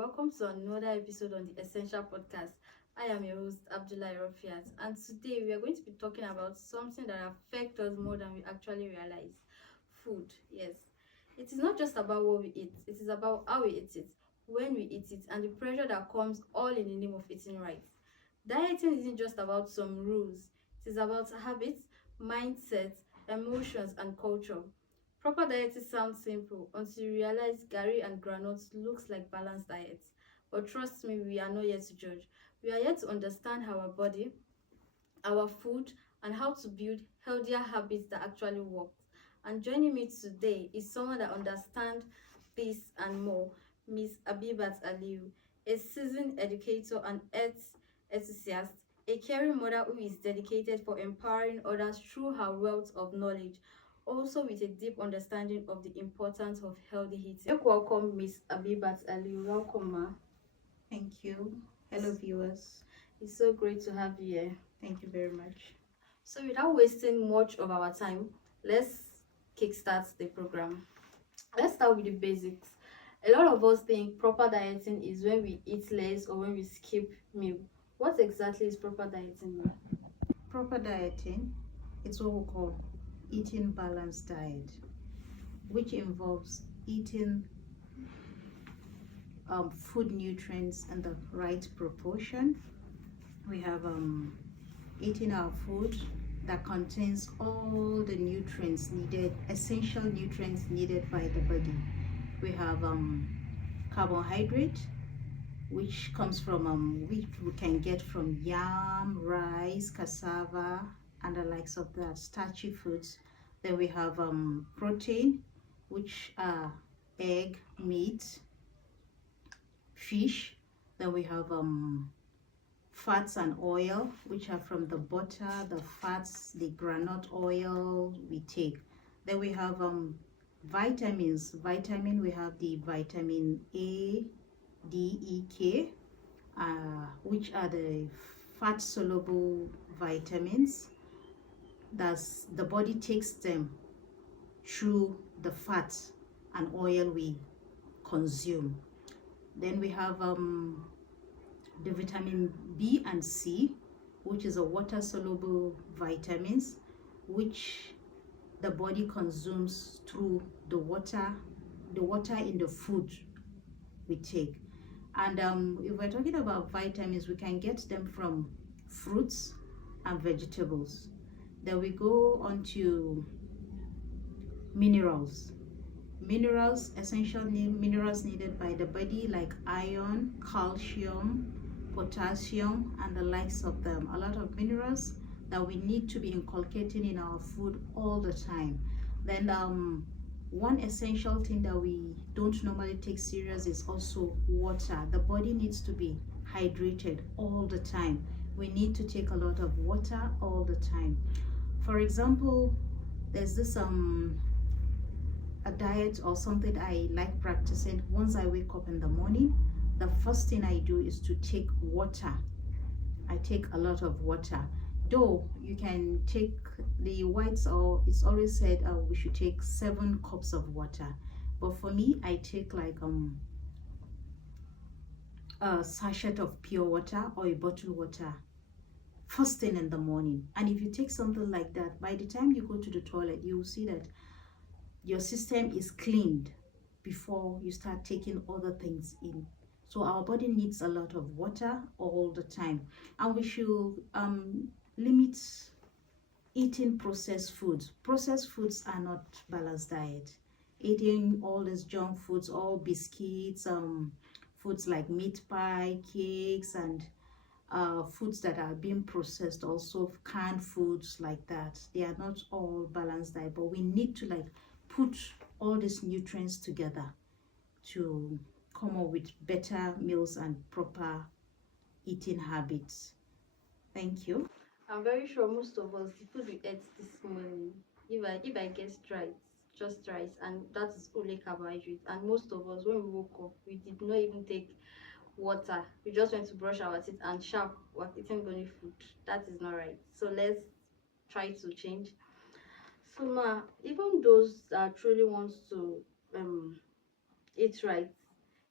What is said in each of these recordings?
welcome to another episode on the Essential Podcast. I am your host, Abdullah Rofiat, and today we are going to be talking about something that affects us more than we actually realize. Food, yes. It is not just about what we eat, it is about how we eat it, when we eat it, and the pressure that comes all in the name of eating right. Dieting isn't just about some rules, it is about habits, mindset, emotions, and culture. Proper dieting sounds simple until you realize Gary and granules looks like balanced diets. But trust me, we are not yet to judge. We are yet to understand our body, our food, and how to build healthier habits that actually work. And joining me today is someone that understands this and more, Miss Abibat Aliu, a seasoned educator and health enthusiast, a caring mother who is dedicated for empowering others through her wealth of knowledge, also with a deep understanding of the importance of healthy eating. Welcome, Miss Abibat Aliu. Welcome, ma. Thank you. Hello, viewers. It's so great to have you here. Thank you very much. So without wasting much of our time, let's kickstart the program. Let's start with the basics. A lot of us think proper dieting is when we eat less or when we skip meal. What exactly is proper dieting, ma? Proper dieting, it's what we call eating balanced diet, which involves eating food nutrients in the right proportion. We have eating our food that contains all the nutrients needed, essential nutrients needed by the body. We have carbohydrate, which comes from which we can get from yam, rice, cassava, and the likes of that, starchy foods. Then we have protein, which are egg, meat, fish. Then we have fats and oil, which are from the butter, the fats, the granite oil we take. Then we have vitamins. We have the vitamin A, D, E, K, which are the fat soluble vitamins. That's the body takes them through the fat and oil we consume. Then we have the vitamin B and C, which is a water soluble vitamins, which the body consumes through the water in the food we take. And if we're talking about vitamins, we can get them from fruits and vegetables. Then we go on to minerals. Essential minerals needed by the body, like iron, calcium, potassium, and the likes of them. A lot of minerals that we need to be inculcating in our food all the time. Then one essential thing that we don't normally take serious is also water. The body needs to be hydrated all the time. We need to take a lot of water all the time. For example, there's this a diet or something I like practicing. Once I wake up in the morning, the first thing I do is to take water. I take a lot of water. Though you can take the whites, or it's always said we should take 7 cups of water, but for me I take like a sachet of pure water or a bottled water first thing in the morning. And if you take something like that, by the time you go to the toilet, you will see that your system is cleaned before you start taking other things in. So our body needs a lot of water all the time, and we should limit eating processed foods. Processed foods are not balanced diet. Eating all these junk foods, all biscuits, foods like meat pie, cakes, and foods that are being processed, also canned foods like that, they are not all balanced diet. But we need to like put all these nutrients together to come up with better meals and proper eating habits. Thank you. I'm very sure most of us, the food we ate this morning, if I guess right, just rice, and that is only carbohydrate. And most of us, when we woke up, we did not even take water. We just went to brush our teeth and sharp we're eating only food. That is not right. So let's try to change. So ma, even those that truly wants to eat right,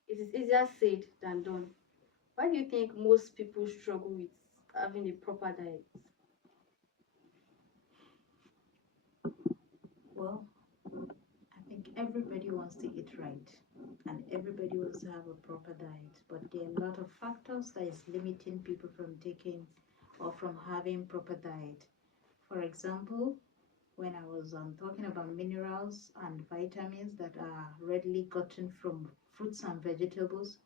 it is easier said than done. Why do you think most people struggle with having a proper diet? Well, I think everybody wants to eat right and everybody wants to have a proper diet, but there are a lot of factors that is limiting people from taking or from having proper diet. For example, when I was talking about minerals and vitamins that are readily gotten from fruits and vegetables,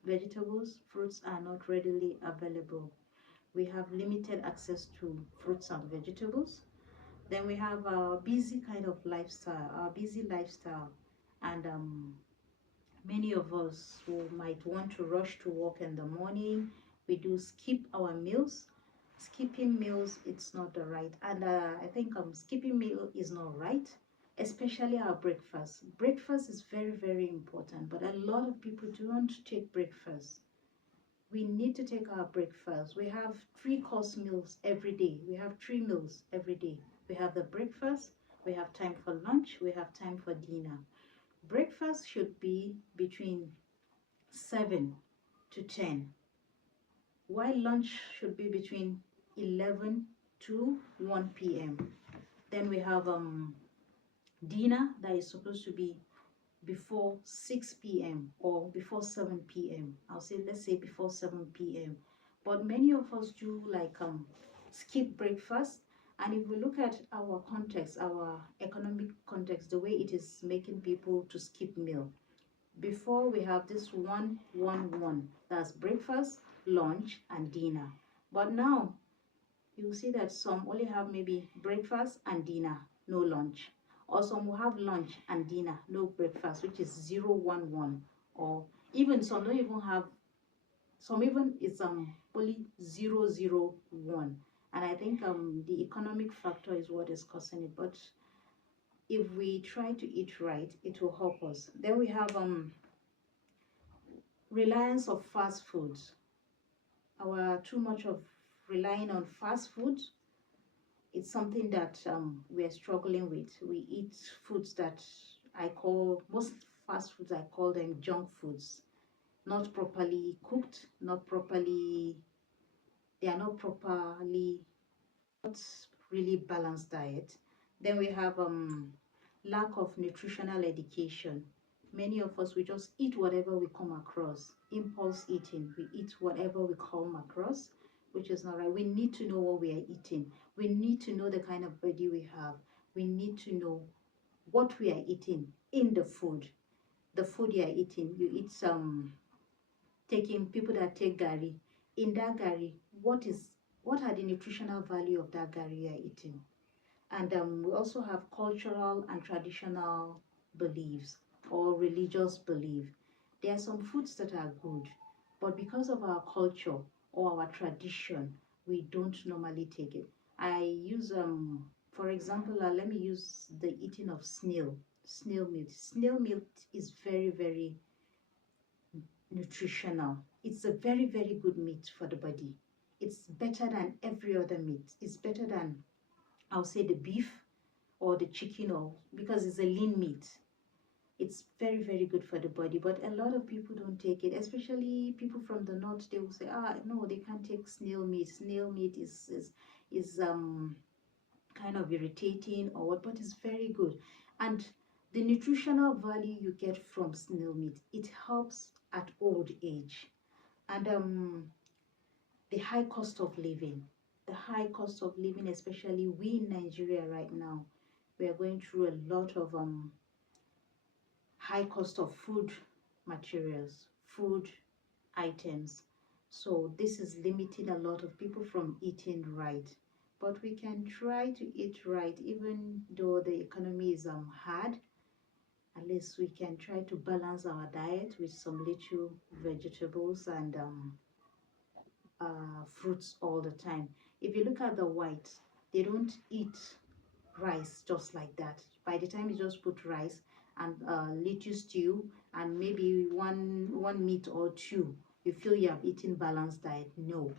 fruits are not readily available. We have limited access to fruits and vegetables. Then we have our busy kind of lifestyle, our busy lifestyle, and many of us who might want to rush to work in the morning, we do skip our meals. Skipping meals, it's not the right, and I think skipping meal is not right, especially our breakfast. Breakfast is very, very important, but a lot of people don't take breakfast. We need to take our breakfast. We have 3 course meals every day. We have 3 meals every day. We have the breakfast, we have time for lunch, we have time for dinner. Breakfast should be between 7 to 10, while lunch should be between 11 to 1 p.m. Then we have dinner that is supposed to be before 6 p.m. or before 7 p.m. I'll say, let's say before 7 p.m. But many of us do like skip breakfast. And if we look at our context, our economic context, the way it is making people to skip meal. Before we have this 1-1-1, that's breakfast, lunch, and dinner. But now you'll see that some only have maybe breakfast and dinner, no lunch. Or some will have lunch and dinner, no breakfast, which is 0-1-1. Or even some don't even have, some even it's only 0-0-1. And I think the economic factor is what is causing it. But if we try to eat right, it will help us. Then we have reliance of fast foods. Our too much of relying on fast food, it's something that we're struggling with. We eat foods that I call, most fast foods, I call them junk foods. Not properly cooked, not properly, they are not properly, not really balanced diet. Then we have lack of nutritional education. Many of us, we just eat whatever we come across. Impulse eating, we eat whatever we come across, which is not right. We need to know what we are eating. We need to know the kind of body we have. We need to know what we are eating in the food. The food you are eating, you eat some, taking people that take gari. In that gari, what are the nutritional value of that gari you are eating? And we also have cultural and traditional beliefs or religious belief. There are some foods that are good, but because of our culture or our tradition, we don't normally take it. I use, for example, let me use the eating of snail meat. Snail meat is very, very nutritional. It's a very, very good meat for the body. It's better than every other meat. It's better than, I'll say, the beef or the chicken, or because it's a lean meat. It's very, very good for the body, but a lot of people don't take it, especially people from the north. They will say, no, they can't take snail meat. Snail meat is kind of irritating or what, but it's very good. And the nutritional value you get from snail meat, it helps at old age. And the high cost of living, especially we in Nigeria right now, we are going through a lot of high cost of food materials, food items. So this is limiting a lot of people from eating right. But we can try to eat right, even though the economy is hard. At least we can try to balance our diet with some little vegetables and fruits all the time. If you look at the whites, they don't eat rice just like that. By the time you just put rice and little stew and maybe one meat or two, you feel you have eaten balanced diet. No,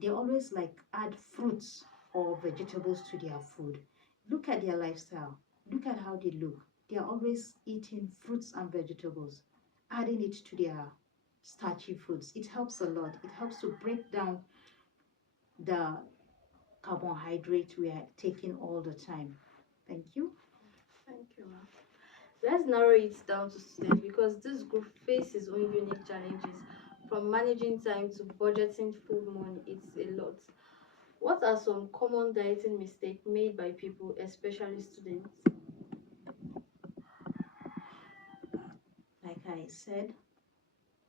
they always like add fruits or vegetables to their food. Look at their lifestyle. Look at how they look. They are always eating fruits and vegetables, adding it to their starchy foods. It helps a lot. It helps to break down the carbohydrate we are taking all the time. Thank you. Thank you, ma'am. Let's narrow it down to students because this group faces own unique challenges. From managing time to budgeting food money, it's a lot. What are some common dieting mistakes made by people, especially students? Like I said,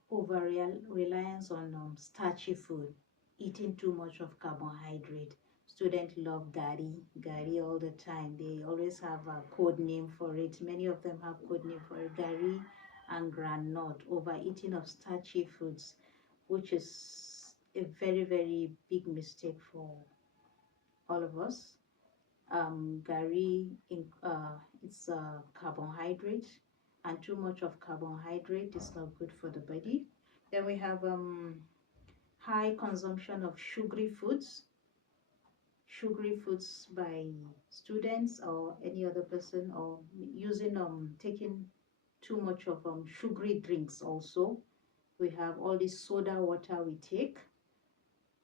over reliance on starchy food, eating too much of carbohydrate. Students love gari all the time. They always have a code name for it. Many of them have code name for it, gari and granite. Overeating of starchy foods, which is a very, very big mistake for all of us. Gari, it's a carbohydrate, and too much of carbohydrate is not good for the body. Then we have high consumption of sugary foods by students or any other person, or using taking too much of sugary drinks also. We have all this soda water we take.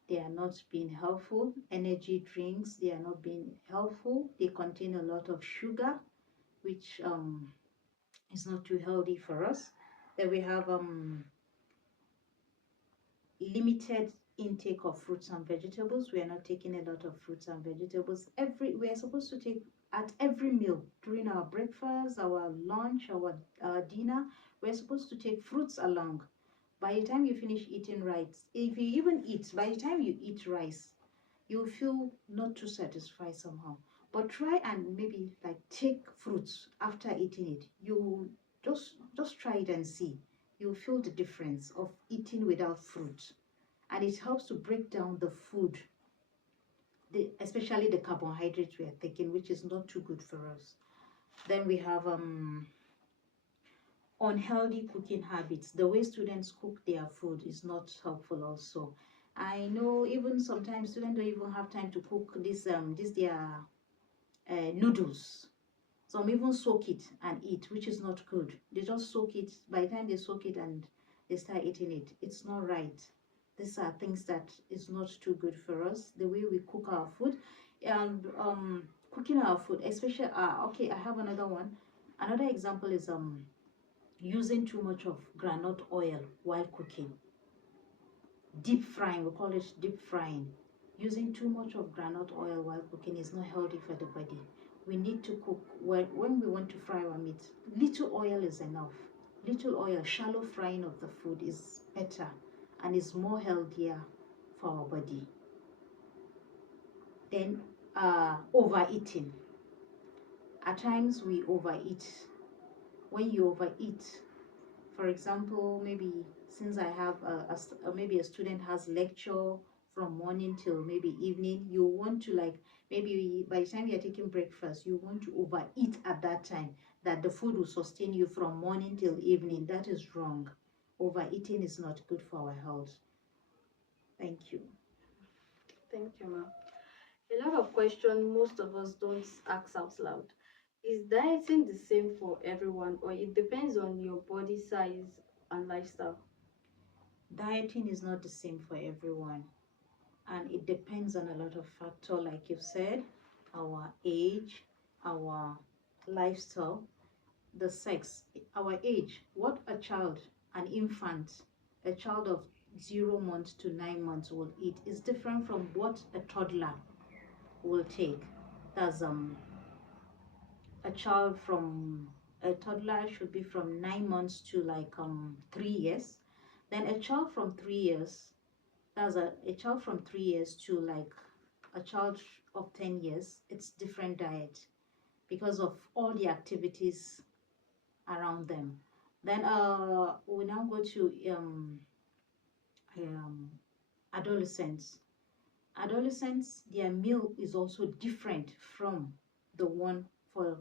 They are not being helpful. Energy drinks, they are not being helpful. They contain a lot of sugar, which is not too healthy for us. Then we have limited intake of fruits and vegetables. We are not taking a lot of fruits and vegetables. We are supposed to take at every meal, during our breakfast, our lunch, our dinner. We are supposed to take fruits along. By the time you finish eating rice, if you even eat, by the time you eat rice, you feel not too satisfied somehow. But try and maybe like take fruits after eating it. You just try it and see. You'll feel the difference of eating without fruit. And it helps to break down the food, especially the carbohydrates we are taking, which is not too good for us. Then we have unhealthy cooking habits. The way students cook their food is not helpful also. I know even sometimes students don't even have time to cook this their noodles. Some even soak it and eat, which is not good. They just soak it. By the time they soak it and they start eating it, it's not right. These are things that is not too good for us. The way we cook our food, and cooking our food, especially okay, I have another one. Another example is using too much of granite oil while cooking. Deep frying, we call it deep frying. Using too much of granite oil while cooking is not healthy for the body. We need to cook when we want to fry our meat. Little oil is enough. Little oil, shallow frying of the food is better and is more healthier for our body. Then overeating. At times we overeat. When you overeat, for example, maybe since I have maybe a student has lecture from morning till maybe evening, you want to like maybe by the time you're taking breakfast, you want to overeat at that time, that the food will sustain you from morning till evening. That is wrong. Overeating is not good for our health. Thank you. Thank you, ma'am. A lot of questions most of us don't ask out loud. Is dieting the same for everyone, or it depends on your body size and lifestyle? Dieting is not the same for everyone, and it depends on a lot of factors, like you've said, our age, our lifestyle, the sex, our age, what a child, an infant, a child of 0 months to 9 months will eat is different from what a toddler will take. That's a child from a toddler should be from 9 months to like 3 years. Then a child from 3 years, that's a child from 3 years to like a child of 10 years. It's different diet because of all the activities around them. Then we now go to um, adolescents. Adolescents, their meal is also different from the one for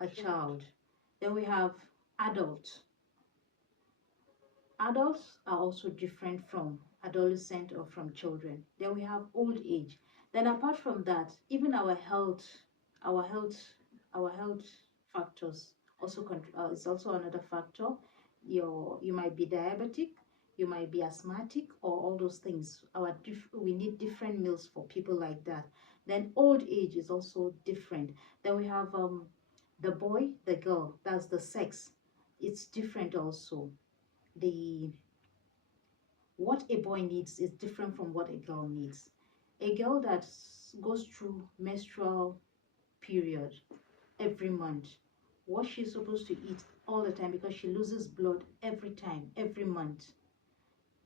a child. Then we have adults. Adults are also different from adolescent or from children. Then we have old age. Then apart from that, even our health, our health factors also is also another factor. you might be diabetic, you might be asthmatic, or all those things. We need different meals for people like that. Then old age is also different. Then we have the boy, the girl, that's the sex. It's different also. The What a boy needs is different from what a girl needs. A girl that goes through menstrual period every month, what she's supposed to eat all the time, because she loses blood every time, every month,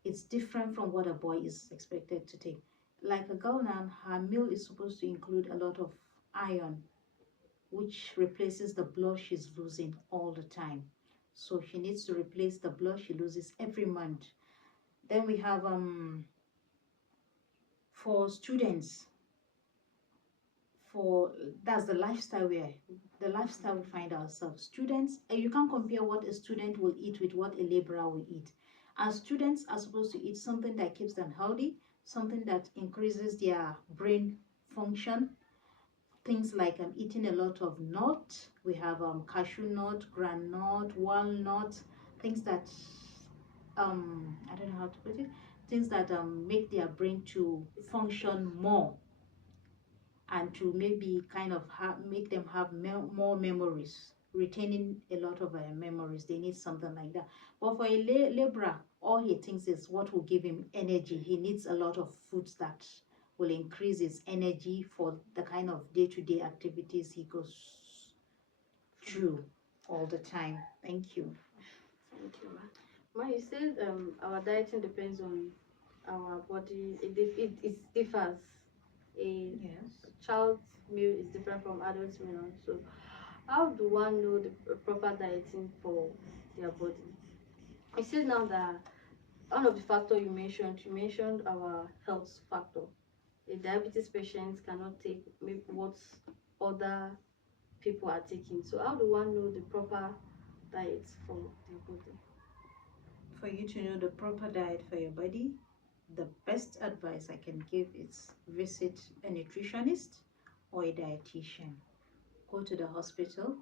it's different from what a boy is expected to take. Like a girl now, her meal is supposed to include a lot of iron, which replaces the blood she's losing all the time. So she needs to replace the blood she loses every month. Then we have for students, for that's the lifestyle we find ourselves. Students, you can't compare what a student will eat with what a laborer will eat. And students are supposed to eat something that keeps them healthy, something that increases their brain function, things like eating a lot of nut. We have cashew nut, granite, walnut, things that I don't know how to put it, things that make their brain to function more, and to maybe kind of make them have more memories, retaining a lot of memories. They need something like that. But for a laborer, all he thinks is what will give him energy. He needs a lot of foods that will increase his energy for the kind of day-to-day activities he goes through all the time. Thank you. Thank you, ma. Ma, you said our dieting depends on our body. It differs. A Yes. child's meal is different from adult's meal. So, how do one know the proper dieting for their body? You said now that one of the factors you mentioned our health factor. A diabetes patient cannot take maybe what other people are taking. So, how do one know the proper diet for their body? For you to know the proper diet for your body, the best advice I can give is visit a nutritionist or a dietitian. Go to the hospital.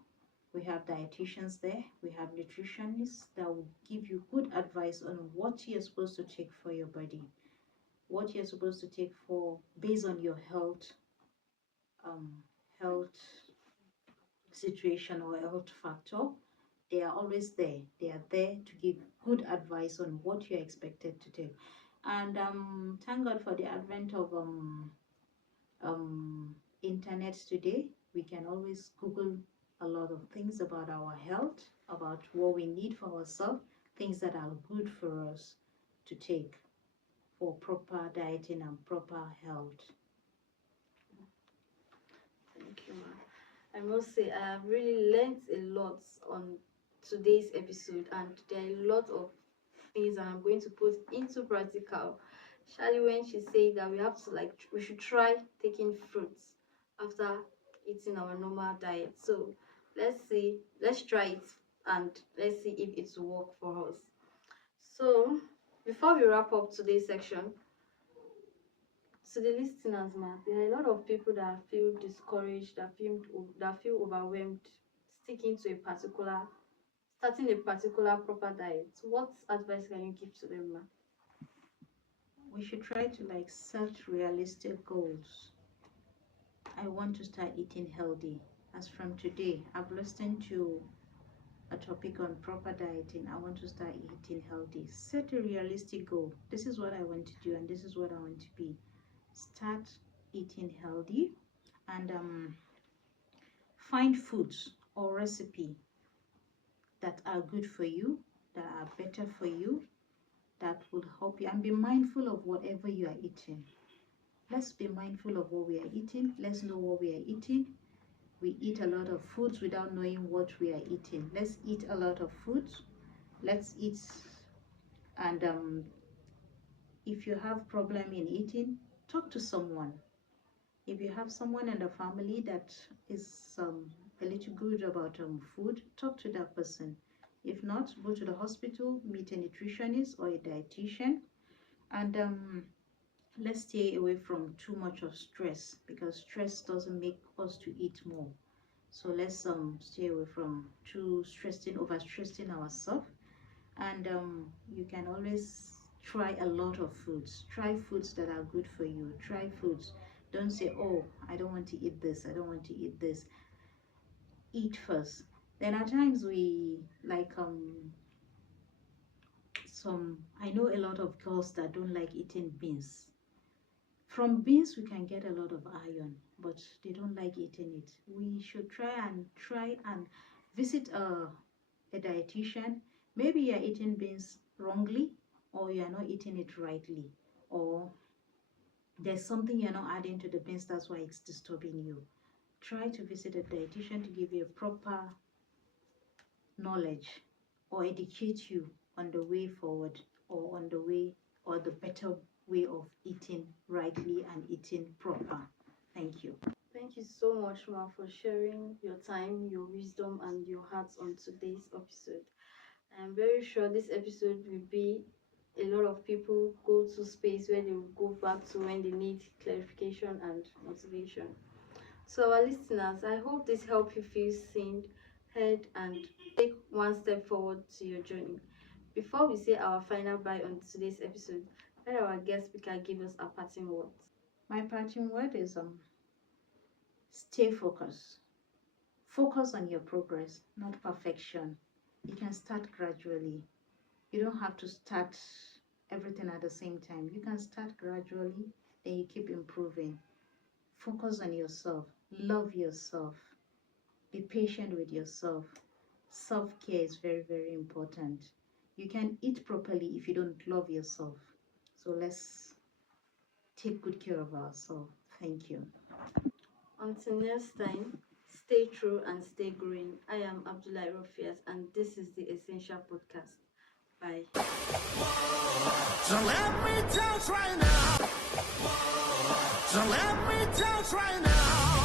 We have dietitians there. We have nutritionists that will give you good advice on what you're supposed to take for your body, what you're supposed to take for based on your um, health situation or health factor. They are always there. They are there to give good advice on what you're expected to take. And thank God for the advent of internet today. We can always Google a lot of things about our health, about what we need for ourselves, things that are good for us to take for proper dieting and proper health. Thank you, ma. I must say I have really learned a lot on today's episode, and there are a lot of things that I'm going to put into practical. Charlie, when she said that we should try taking fruits after eating our normal diet. So let's try it and let's see if it will work for us. So before we wrap up today's section, to the listeners, ma, there are a lot of people that feel discouraged, that feel overwhelmed, sticking to starting a particular proper diet. What advice can you give to them, ma? We should try to set realistic goals. I want to start eating healthy. As from today, I've listened to a topic on proper dieting. I want to start eating healthy. Set a realistic goal. This is what I want to do, and this is what I want to be. Start eating healthy, and find foods or recipe that are good for you, that are better for you, that will help you, and be mindful of whatever you are eating. Let's be mindful of what we are eating. Let's know what we are eating. We eat a lot of foods without knowing what we are eating. Let's eat a lot of foods. Let's eat, and if you have problem in eating, talk to someone. If you have someone in the family that is a little good about food, talk to that person. If not, go to the hospital, meet a nutritionist or a dietitian, and let's stay away from too much of stress, because stress doesn't make us to eat more. So let's stay away from overstressing ourselves, And you can always try a lot of foods. Try foods that are good for you. Try foods. Don't say, oh, I don't want to eat this, I don't want to eat this. Eat first. Then at times we like some, I know a lot of girls that don't like eating beans. From beans we can get a lot of iron, but they don't like eating it. We should try and visit a dietitian. Maybe you're eating beans wrongly, or you're not eating it rightly, or there's something you're not adding to the beans, that's why it's disturbing you. Try to visit a dietitian to give you a proper knowledge or educate you on the way forward, or on the way or the better way of eating rightly and eating proper. Thank you. Thank you so much, Ma, for sharing your time, your wisdom, and your hearts on today's episode. I'm very sure this episode will be a lot of people go to space where they will go back to when they need clarification and motivation. So, our listeners, I hope this helped you feel seen, heard, and take one step forward to your journey. Before we say our final bye on today's episode, let our guest speaker give us a parting words. My parting word is stay focused. Focus on your progress, not perfection. You can start gradually. You don't have to start everything at the same time. You can start gradually, then you keep improving. Focus on yourself. Love yourself. Be patient with yourself. Self-care is very, very important. You can eat properly if you don't love yourself. So let's take good care of ourselves. Thank you. Until next time, stay true and stay growing. I am Abdullah Rofias, and this is the Essential Podcast. Bye. So let me dance right now. So let me dance right now.